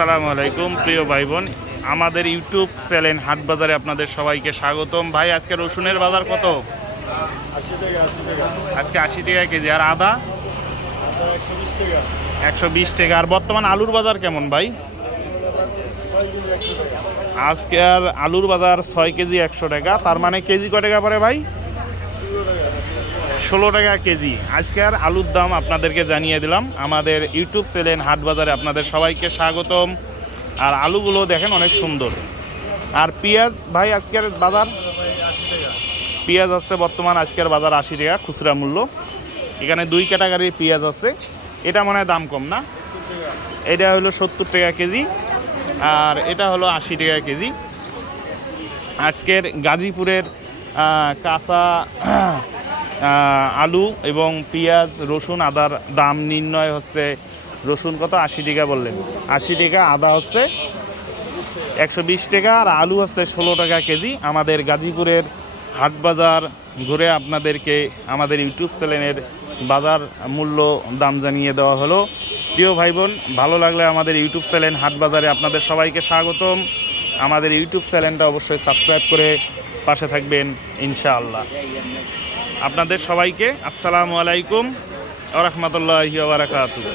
আসসালামু আলাইকুম প্রিয় ভাই বোন, আমাদের ইউটিউব চ্যানেল হাট বাজারে আপনাদের সবাইকে স্বাগতম। ভাই আজকে রসুনের বাজার কত? 80 টাকা। আজকে 80 টাকা কেজি। আর আদা? 120 টাকা। 120 টাকা। আর বর্তমান আলুর বাজার কেমন ভাই? 6 কেজি 100 টাকা। আজকে আর আলুর বাজার 6 কেজি 100 টাকা। তার মানে কেজি কত টাকা পড়ে ভাই? 16 টাকা কেজি। আজকে আর আলুর দাম আপনাদেরকে জানিয়ে দিলাম। আমাদের ইউটিউব চ্যানেল হাট বাজারে আপনাদের সবাইকে স্বাগতম। আর আলুগুলো দেখেন অনেক সুন্দর। আর পেঁয়াজ ভাই আজকের বাজার? 80 টাকা। পেঁয়াজ আছে বর্তমান আজকের বাজার 80 টাকা খুচরা মূল্য। এখানে 2 ক্যাটাগরির পেঁয়াজ আছে। এটা মনে হয় দাম কম না? এটা হলো 70 টাকা কেজি, আর এটা হলো 80 টাকা কেজি। আজকের গাজীপুরের কাঁচা আলু এবং পেঁয়াজ, রসুন, আদার দাম নির্ণয় হচ্ছে। রসুন কত? 80 টাকা বললেন। 80 টাকা। আদা হচ্ছে 120 টাকা। আর আলু হচ্ছে 16 টাকা কেজি। আমাদের গাজীপুরের হাট বাজার ঘুরে আপনাদেরকে আমাদের ইউটিউব চ্যানেলের বাজার মূল্য দাম জানিয়ে দেওয়া হলো। প্রিয় ভাই বোন, ভালো লাগলে আমাদের ইউটিউব চ্যানেল হাট বাজারে আপনাদের সবাইকে স্বাগতম। আমাদের ইউটিউব চ্যানেলটা অবশ্যই সাবস্ক্রাইব করে পাশে থাকবেন ইনশাআল্লাহ। আপনাদের সবাইকে আসসালামু আলাইকুম ওয়া রাহমাতুল্লাহি ওয়া বারাকাতুহু।